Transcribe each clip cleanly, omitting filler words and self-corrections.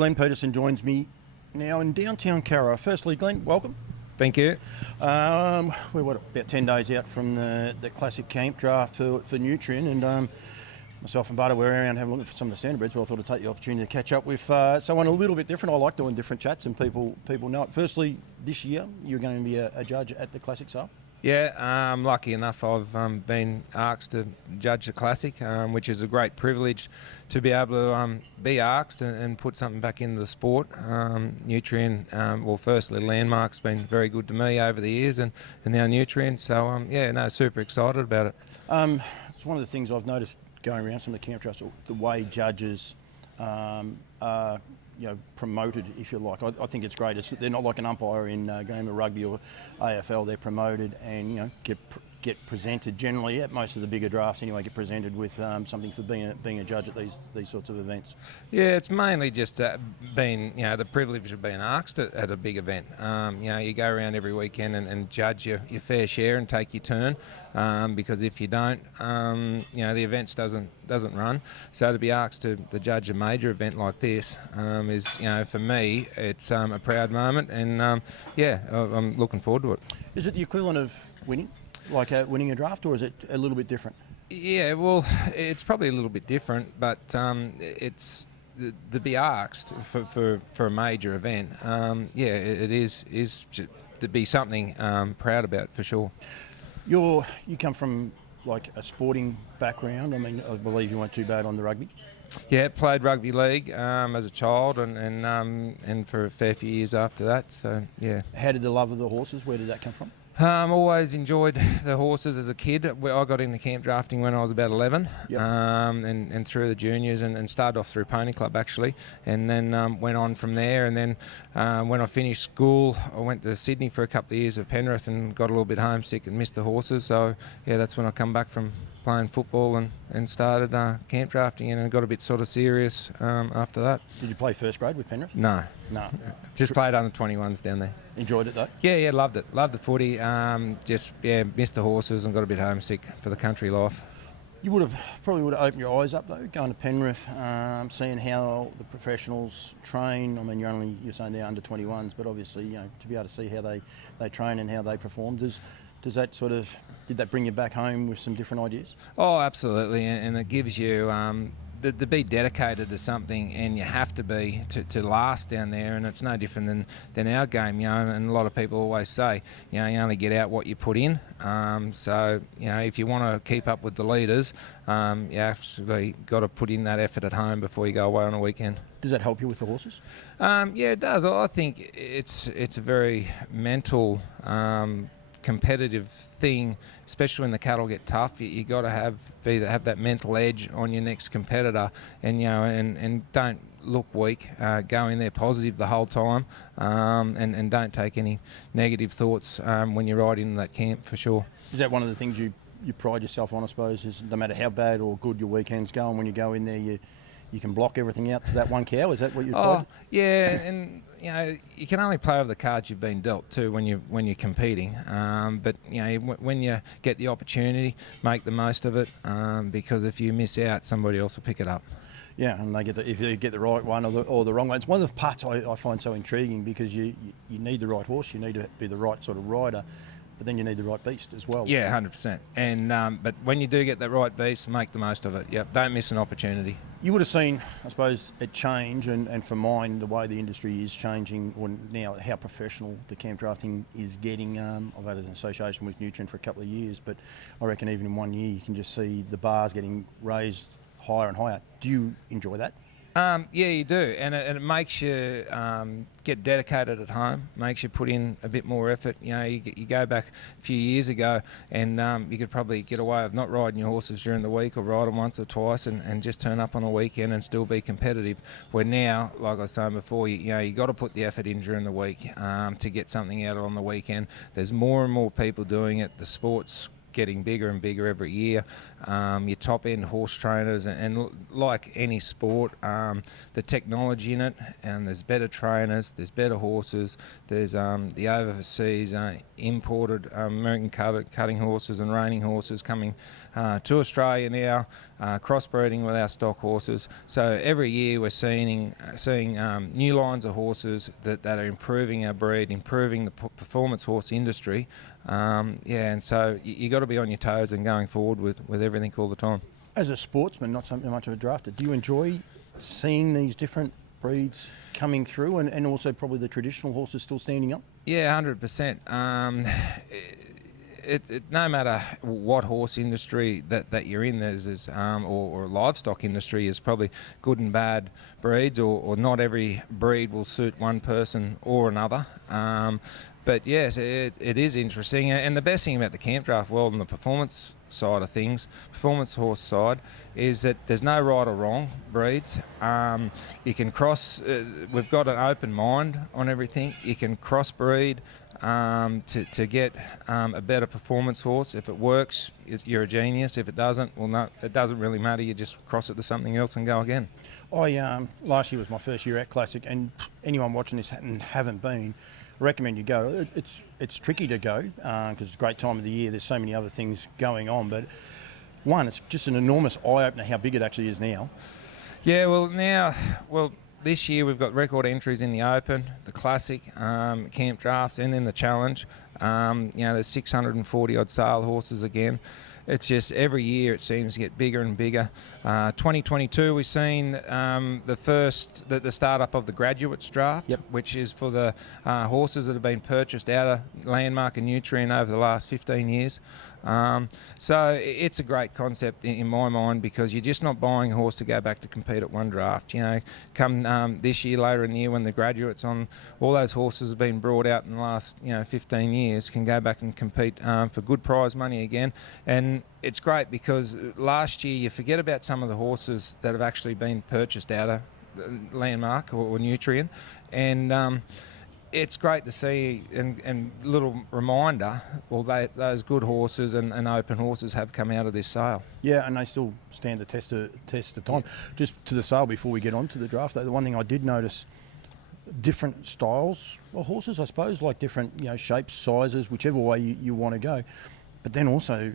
Glen Peterson joins me now in downtown Cowra. Firstly, Glen, welcome. Thank you. We're about 10 days out from the classic camp draft for Nutrien, and myself and Barta were around having a look at some of the standardbreds, but I thought I'd take the opportunity to catch up with someone a little bit different. I like doing different chats and people know it. Firstly, this year you're going to be a judge at the classic sale. Yeah, I'm lucky enough I've been asked to judge the Classic, which is a great privilege to be able to be asked and put something back into the sport. Nutrien, well, firstly, Landmark's been very good to me over the years, and now Nutrien, so super excited about it. It's one of the things I've noticed going around some of the camp trusts, the way judges are promoted, if you like. I think it's great. They're not like an umpire in a game of rugby or AFL. They're promoted and get presented generally at most of the bigger drafts anyway. Get presented with something for being a judge at these sorts of events. Yeah, it's mainly just being the privilege of being asked at a big event. You go around every weekend and judge your fair share and take your turn. Because if you don't, the events doesn't run. So to be asked to judge a major event like this is, for me, it's a proud moment, and I'm looking forward to it. Is it the equivalent of winning, like winning a draft, or is it a little bit different? Yeah, well, it's probably a little bit different, but it's to be asked for a major event. It is to be something proud about for sure. You come from like a sporting background. I mean, I believe you weren't too bad on the rugby. Yeah, played rugby league as a child and for a fair few years after that. So yeah. How did the love of the horses? Where did that come from? Always enjoyed the horses as a kid. I got into camp drafting when I was about 11, yep. and through the juniors and started off through Pony Club actually, and then went on from there. And then when I finished school, I went to Sydney for a couple of years at Penrith and got a little bit homesick and missed the horses. So yeah, that's when I come back from playing football and started camp drafting, and got a bit sort of serious after that. Did you play first grade with Penrith? No. No. Just played under 21s down there. Enjoyed it though? Yeah, loved it. Loved the footy. Missed the horses and got a bit homesick for the country life. You probably would have opened your eyes up though, going to Penrith, seeing how the professionals train. I mean, you're saying they're under 21s, but obviously, to be able to see how they train and how they perform. Did that bring you back home with some different ideas? Oh, absolutely, and it gives you to be dedicated to something, and you have to be to last down there, and it's no different than our game, and a lot of people always say, you only get out what you put in. So, if you want to keep up with the leaders, you actually got to put in that effort at home before you go away on a weekend. Does that help you with the horses? Yeah, it does. I think it's a very mental competitive thing, especially when the cattle get tough. You got to have that mental edge on your next competitor, and and don't look weak. Go in there positive the whole time, and don't take any negative thoughts when you're riding in that camp for sure. Is that one of the things you pride yourself on? I suppose is no matter how bad or good your weekend's going, when you go in there, you can block everything out to that one cow. Is that what you? Oh, yeah, and you can only play with the cards you've been dealt too when you're competing. But when you get the opportunity, make the most of it, because if you miss out, somebody else will pick it up. Yeah, and if you get the right one or the wrong one. It's one of the parts I find so intriguing, because you need the right horse, you need to be the right sort of rider, but then you need the right beast as well. Yeah, 100%. And but when you do get that right beast, make the most of it. Yep, don't miss an opportunity. You would have seen, I suppose, it change, and for mine, the way the industry is changing, or now how professional the camp drafting is getting. I've had an association with Nutrien for a couple of years, but I reckon even in 1 year you can just see the bars getting raised higher and higher. Do you enjoy that? Yeah, you do, and it makes you get dedicated at home, makes you put in a bit more effort. You go back a few years ago, and you could probably get away with not riding your horses during the week, or ride them once or twice, and just turn up on a weekend and still be competitive. Where now, like I was saying before, you got to put the effort in during the week to get something out on the weekend. There's more and more people doing it. The sport's getting bigger and bigger every year. Your top end horse trainers, and like any sport, the technology in it, and there's better trainers, there's better horses, there's the overseas imported American cutting horses and reining horses coming to Australia now. crossbreeding with our stock horses. So every year we're seeing new lines of horses that are improving our breed, improving the performance horse industry. And so you got to be on your toes and going forward with everything all the time. As a sportsman, not so much of a drafter, do you enjoy seeing these different breeds coming through and also probably the traditional horses still standing up? Yeah, 100%. No matter what horse industry that you're in, or livestock industry, is probably good and bad breeds, or not every breed will suit one person or another. But yes, it is interesting. And the best thing about the camp draft world and the performance side of things, performance horse side, is that there's no right or wrong breeds. You can cross, we've got an open mind on everything. You can crossbreed to get a better performance horse. If it works, you're a genius. If it doesn't, well, no, it doesn't really matter. You just cross it to something else and go again. Last year was my first year at Classic, and anyone watching this and haven't been, I recommend you go. It's tricky to go because it's a great time of the year. There's so many other things going on, but one, it's just an enormous eye-opener how big it actually is now. Yeah, this year we've got record entries in the Open, the Classic, camp drafts, and then the Challenge. There's 640 odd sale horses again. It's just every year it seems to get bigger and bigger. 2022 we've seen the startup of the Graduates Draft, yep, which is for the horses that have been purchased out of Landmark and Nutrien over the last 15 years. So it's a great concept in my mind, because you're just not buying a horse to go back to compete at one draft. Come this year, later in the year, when the Graduates on all those horses have been brought out in the last 15 years, can go back and compete for good prize money again. And it's great because last year you forget about some of the horses that have actually been purchased out of Landmark or Nutrien, and it's great to see, and little reminder, those good horses and open horses have come out of this sale. Yeah, and they still stand the test of time. Yeah. Just to the sale before we get on to the draft, though, the one thing I did notice, different styles of horses, I suppose, like different shapes, sizes, whichever way you want to go. But then also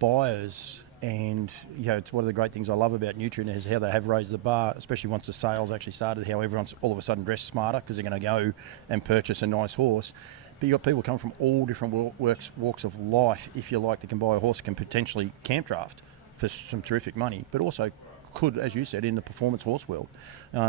buyers, and it's one of the great things I love about Nutrien is how they have raised the bar, especially once the sales actually started, how everyone's all of a sudden dressed smarter because they're going to go and purchase a nice horse. But you've got people coming from all different walks of life, if you like, that can buy a horse, can potentially camp draft for some terrific money, but also could, as you said, in the performance horse world,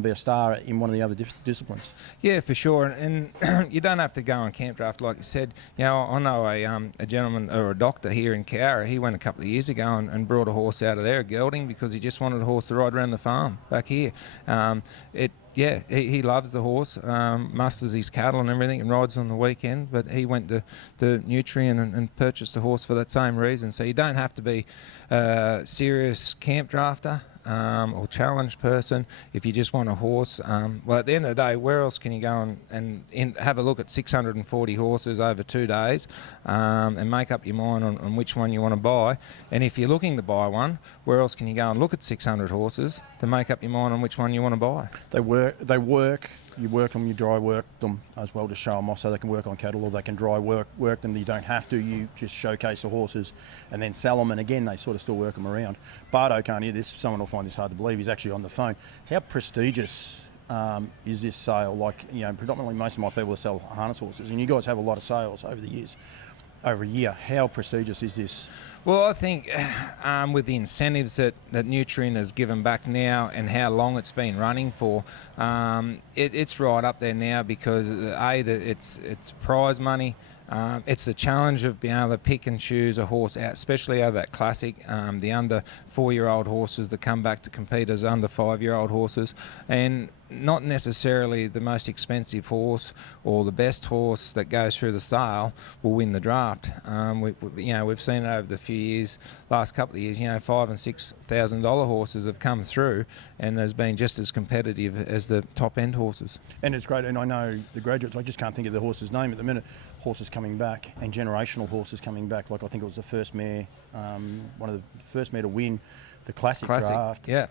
be a star in one of the other disciplines. Yeah, for sure. And you don't have to go on camp draft, like you said. I know a gentleman or a doctor here in Cowra. He went a couple of years ago and brought a horse out of there, a gelding, because he just wanted a horse to ride around the farm back here. He loves the horse, musters his cattle and everything, and rides on the weekend. But he went to Nutrien and purchased the horse for that same reason. So you don't have to be a serious camp drafter or challenge person if you just want a horse. At the end of the day, where else can you go and have a look at 640 horses over 2 days and make up your mind on which one you want to buy? And if you're looking to buy one, where else can you go and look at 600 horses to make up your mind on which one you want to buy? They work. You work them, you dry work them as well to show them off, so they can work on cattle, or they can dry work them. You don't have to. You just showcase the horses and then sell them. And again, they sort of still work them around. Bardo can't hear this. Someone will find this hard to believe. He's actually on the phone. How prestigious is this sale? Predominantly most of my people sell harness horses, and you guys have a lot of sales over the years. Over a year, how prestigious is this? Well, I think with the incentives that Nutrien has given back now and how long it's been running for, it's right up there now, because it's prize money. It's the challenge of being able to pick and choose a horse out, especially out of that Classic, the under 4-year-old horses that come back to compete as under 5-year-old horses, and not necessarily the most expensive horse or the best horse that goes through the sale will win the draft. We've seen it over the few years, last couple of years. $5,000 and $6,000 horses have come through and has been just as competitive as the top end horses. And it's great. And I know the Graduates. I just can't think of the horse's name at the minute. Horses coming back, and generational horses coming back. Like I think it was the first mare, one of the first mare to win classic draft. Yeah.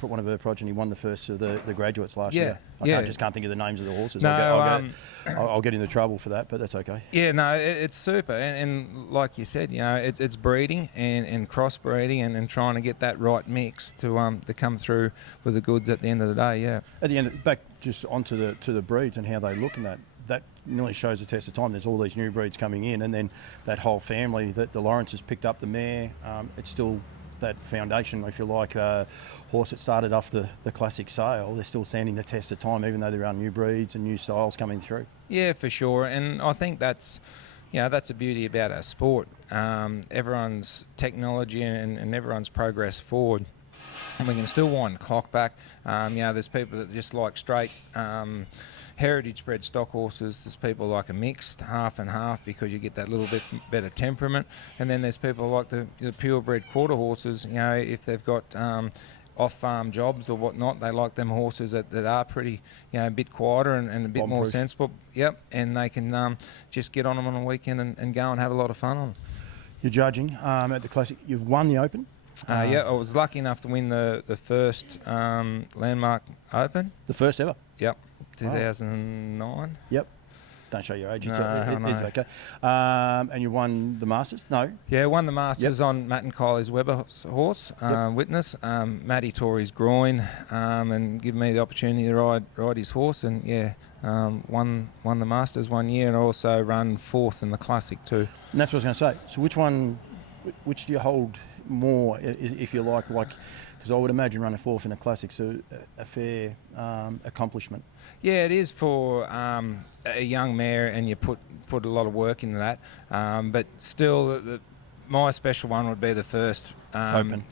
One of her progeny won the first of the graduates last Yeah, year. I just can't think of the names of the horses. No, I'll get into trouble for that, but that's okay. Yeah, no, it's super, and like you said, it's breeding and crossbreeding and trying to get that right mix to come through with the goods at the end of the day. Yeah. At the end, back just onto the breeds and how they look, and that nearly shows the test of time. There's all these new breeds coming in, and then that whole family that the Lawrence has picked up the mare. It's still that foundation, if you like, horse that started off the classic sale. They're still standing the test of time, even though there are new breeds and new styles coming through. Yeah, for sure, and I think that's the beauty about our sport. Everyone's technology and everyone's progress forward, and we can still wind the clock back. There's people that just like straight heritage bred stock horses. There's people like a mixed half and half because you get that little bit better temperament, and then there's people like the purebred quarter horses. If they've got off-farm jobs or whatnot, they like them horses that are pretty, a bit quieter and a bit more sensible. Yep, and they can just get on them on a weekend and go and have a lot of fun on them. You're judging at the Classic. You've won the Open. I was lucky enough to win the first Landmark Open. The first ever? Yep, 2009. Yep. Don't show your age. It's No. okay. And you won the Masters? No? Yeah, won the Masters on Matt and Kylie's Weber horse, Witness. Matty tore his groin and gave me the opportunity to ride his horse, and won the Masters 1 year, and also run fourth in the Classic too. And that's what I was going to say. So which do you hold more, if you like, because I would imagine running fourth in a Classic's a fair accomplishment. Yeah, it is for a young mare, and you put a lot of work into that. But still, my special one would be the first Open.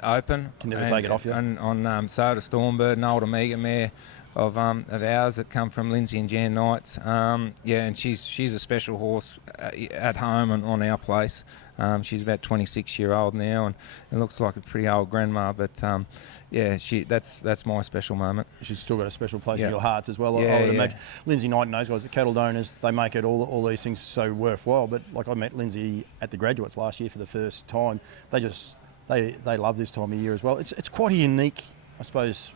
Can never take it off you. And on Soda Stormbird, an old Omega mare of ours that come from Lindsay and Jan Knights. And she's a special horse at home and on our place. She's about 26-year-old now, and it looks like a pretty old grandma, but that's my special moment. She's still got a special place in your hearts as well. Yeah, I would imagine. Lindsay Knight and those guys, the cattle donors, they make it all these things so worthwhile. But like I met Lindsay at the graduates last year for the first time. They love this time of year as well. It's quite a unique, I suppose.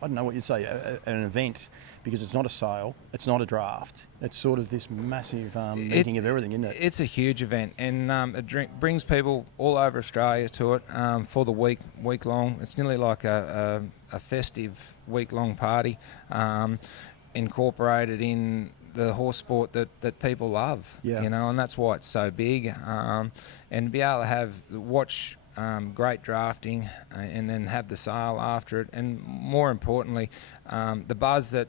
I don't know what you'd say, an event, because it's not a sale, it's not a draft. It's sort of this massive meeting of everything, isn't it? It's a huge event, and it brings people all over Australia to it for the week long. It's nearly like a festive week-long party, incorporated in the horse sport that people love, and that's why it's so big. And to be able to watch great drafting and then have the sale after it, and more importantly, the buzz that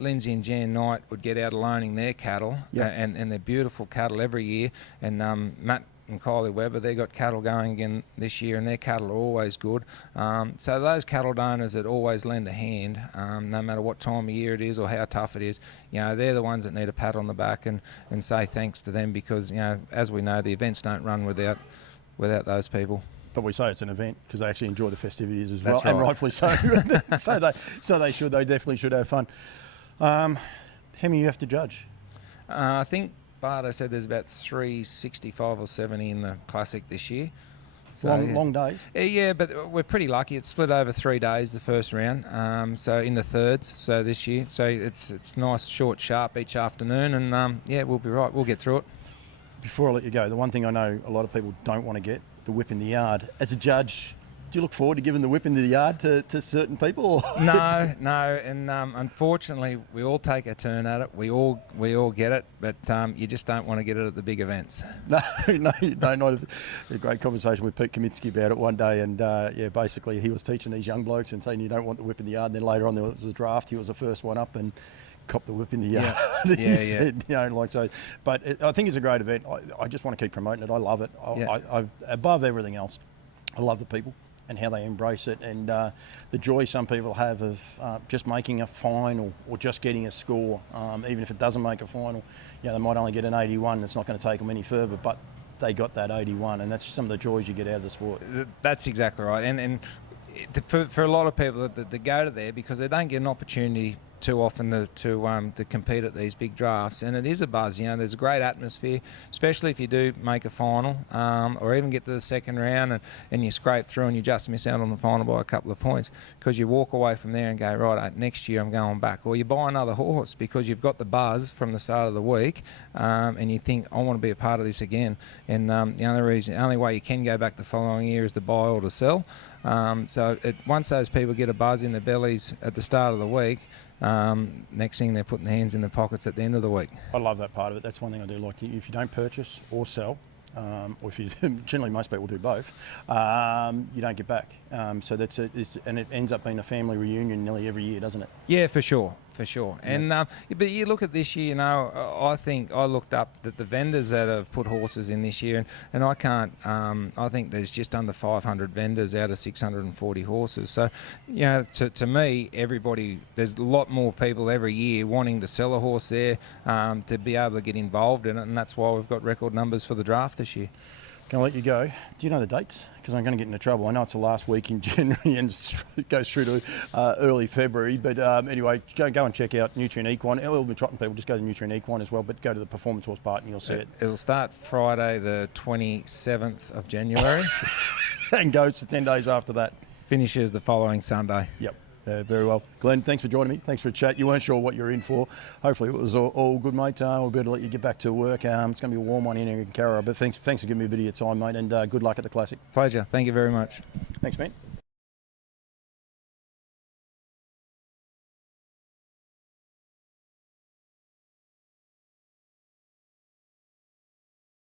Lindsay and Jan Knight would get out of loaning their cattle, and their beautiful cattle every year, and Matt and Kylie Weber, they got cattle going again this year, and their cattle are always good. So those cattle donors that always lend a hand, no matter what time of year it is or how tough it is, they're the ones that need a pat on the back and say thanks to them, because as we know, the events don't run without those people. But we say it's an event because they actually enjoy the festivities as well, That's right. and rightfully so. They definitely should have fun. How many you have to judge? I think Bardo said there's about 365 or 70 in the Classic this year. So, long days. Yeah, but we're pretty lucky. It's split over 3 days, the first round. So in the thirds. So this year, so it's nice, short, sharp each afternoon, and we'll be right. We'll get through it. Before I let you go, the one thing I know a lot of people don't want to get, the whip in the yard. As a judge, do you look forward to giving the whip into the yard to certain people? No, and unfortunately, we all take a turn at it. We all get it, but you just don't want to get it at the big events. No, you don't. I had a great conversation with Pete Kaminsky about it one day, and basically he was teaching these young blokes and saying you don't want the whip in the yard. And then later on there was a draft. He was the first one up and cop the whip in the yard. Said, so. But I think it's a great event. I just want to keep promoting it. I love it. I above everything else, I love the people and how they embrace it, and the joy some people have of just making a final or just getting a score, even if it doesn't make a final. They might only get an 81. It's not going to take them any further, but they got that 81, and that's just some of the joys you get out of the sport. That's exactly right, and for a lot of people that go to there because they don't get an opportunity too often to compete at these big drafts, and it is a buzz. There's a great atmosphere, especially if you do make a final or even get to the second round and you scrape through and you just miss out on the final by a couple of points, because you walk away from there and go, right, next year I'm going back. Or you buy another horse because you've got the buzz from the start of the week, and you think, I want to be a part of this again. And the only way you can go back the following year is to buy or to sell. Once those people get a buzz in their bellies at the start of the week, next thing they're putting their hands in their pockets at the end of the week. I love that part of it. That's one thing I do like. If you don't purchase or sell, or if you generally most people do both, you don't get back. So and it ends up being a family reunion nearly every year, doesn't it? Yeah, for sure. Yeah. And but you look at this year, I think I looked up that the vendors that have put horses in this year, and I can't. I think there's just under 500 vendors out of 640 horses. So, to me, there's a lot more people every year wanting to sell a horse there, to be able to get involved in it, and that's why we've got record numbers for the draft this year. Going to let you go. Do you know the dates? Because I'm going to get into trouble. I know it's the last week in January and it goes through to early February. But anyway, go and check out Nutrien Equine. We'll be trotting people. Just go to Nutrien Equine as well, but go to the Performance Horse part and you'll see it. It'll start Friday the 27th of January. And goes for 10 days after that. Finishes the following Sunday. Yep. Very well. Glenn, thanks for joining me. Thanks for a chat. You weren't sure what you're in for. Hopefully it was all good, mate. We'll be able to let you get back to work. It's going to be a warm one in here in Cowra, but thanks for giving me a bit of your time, mate, and good luck at the Classic. Pleasure. Thank you very much. Thanks, man.